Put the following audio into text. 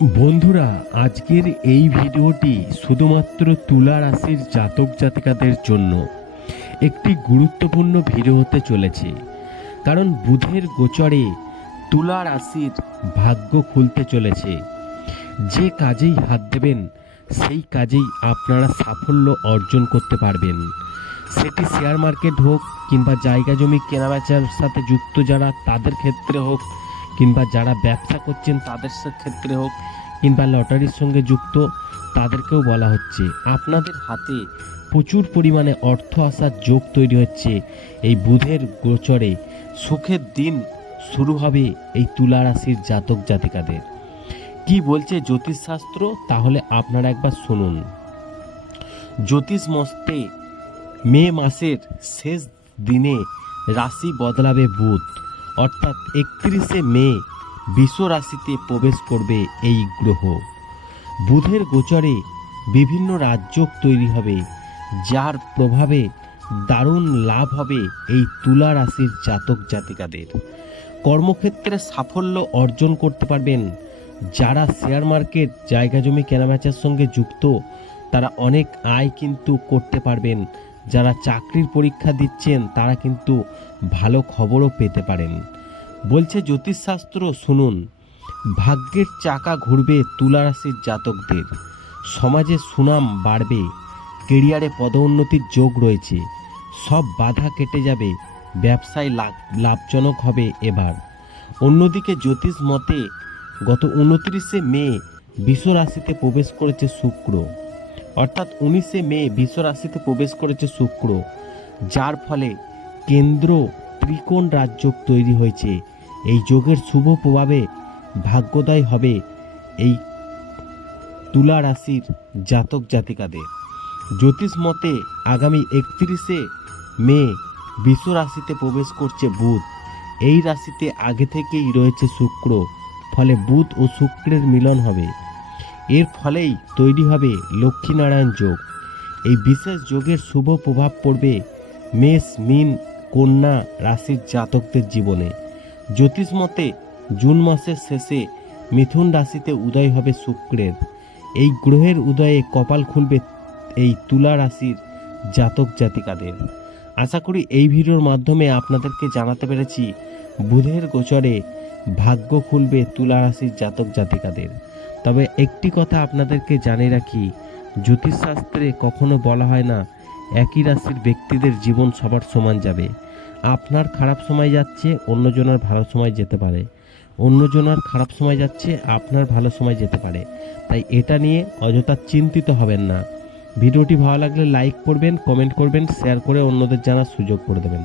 বন্ধুরা, আজকের এই ভিডিওটি শুধুমাত্র তুলা রাশির জাতক জাতিকাদের জন্য একটি গুরুত্বপূর্ণ ভিডিও হতে চলেছে। কারণ বুধের গোচরে তুলা রাশির ভাগ্য খুলতে চলেছে। যে কাজেই হাত দেবেন, সেই কাজেই আপনারা সাফল্য অর্জন করতে পারবেন। সেটি শেয়ার মার্কেট হোক কিংবা জায়গা জমি কেনাবেচার সাথে যুক্ত যারা, তাদের ক্ষেত্রে হোক কিংবা যারা ব্যবসা করছেন তাদের ক্ষেত্রে হোক কিংবা লটারির সঙ্গে যুক্ত, তাদেরকেও বলা হচ্ছে। আপনাদের হাতে প্রচুর পরিমাণে অর্থ আসার যোগ তৈরি হচ্ছে এই বুধের গোচরে। সুখের দিন শুরু হবে এই তুলা রাশির জাতক জাতিকাদের। কি বলছে জ্যোতিষশাস্ত্র? তাহলে আপনারা একবার শুনুন। জ্যোতিষ মস্তে মে মাসের শেষ দিনে রাশি বদলাবে বুধ। অর্থাৎ একত্রিশে মে বিশ্ব রাশিতে প্রবেশ করবে এই গ্রহ। বুধের গোচরে বিভিন্ন রাজযোগ তৈরি হবে, যার প্রভাবে দারুণ লাভ হবে এই তুলা রাশির জাতক জাতিকাদের। কর্মক্ষেত্রে সাফল্য অর্জন করতে পারবেন। যারা শেয়ার মার্কেট, জায়গা জমি কেনাবেচার সঙ্গে যুক্ত, তারা অনেক আয় কিন্তু করতে পারবেন। যারা চাকরির পরীক্ষা দিচ্ছেন, তারা কিন্তু ভালো খবরও পেতে পারেন। বলছে জ্যোতিষশাস্ত্র, শুনুন, ভাগ্যের চাকা ঘুরবে তুলা রাশির জাতকদের। সমাজে সুনাম বাড়বে, কেরিয়ারে পদোন্নতির যোগ রয়েছে। সব বাধা কেটে যাবে, ব্যবসায় লাভ, লাভজনক হবে এবার। অন্যদিকে জ্যোতিষ মতে, গত উনত্রিশে মে বিশ্ব রাশিতে প্রবেশ করেছে শুক্র। অর্থাৎ উনিশে মে বিশ্ব রাশিতে প্রবেশ করেছে শুক্র, যার ফলে কেন্দ্র ত্রিকোণ রাজ্য তৈরি হয়েছে। এই যোগের শুভ প্রভাবে ভাগ্যোদয় হবে এই তুলা রাশির জাতক জাতিকাদের। জ্যোতিষ মতে আগামী একত্রিশে মে বিশ্ব রাশিতে প্রবেশ করছে বুধ। এই রাশিতে আগে থেকেই রয়েছে শুক্র, ফলে বুধ ও শুক্রের মিলন হবে। এর ফলেই তৈরি হবে লক্ষ্মীনারায়ণ যোগ। এই বিশেষ যোগের শুভ প্রভাব পড়বে মেষ, মিন, কন্যা রাশির জাতকদের জীবনে। জ্যোতিষ মতে, জুন মাসের শেষে মিথুন রাশিতে উদয় হবে শুক্রের। এই গ্রহের উদয়ে কপাল খুলবে এই তুলা রাশির জাতক জাতিকাদের। আশা করি এই ভিডিওর মাধ্যমে আপনাদেরকে জানাতে পেরেছি, বুধের গোচরে ভাগ্য খুলবে তুলা রাশির জাতক জাতিকাদের। তবে একটি কথা আপনাদেরকে জানিয়ে রাখি, জ্যোতিষশাস্ত্রে কখনো বলা হয় না, একই রাশির ব্যক্তিদের জীবন সবার সমান যাবে। আপনার খারাপ সময় যাচ্ছে, অন্যজনের ভালো সময় যেতে পারে। অন্যজনের খারাপ সময় যাচ্ছে, আপনার ভালো সময় যেতে পারে। তাই এটা নিয়ে অযথা চিন্তিত হবেন না। ভিডিওটি ভালো লাগলে লাইক করবেন, কমেন্ট করবেন, শেয়ার করে অন্যদের জানার সুযোগ করে দেবেন।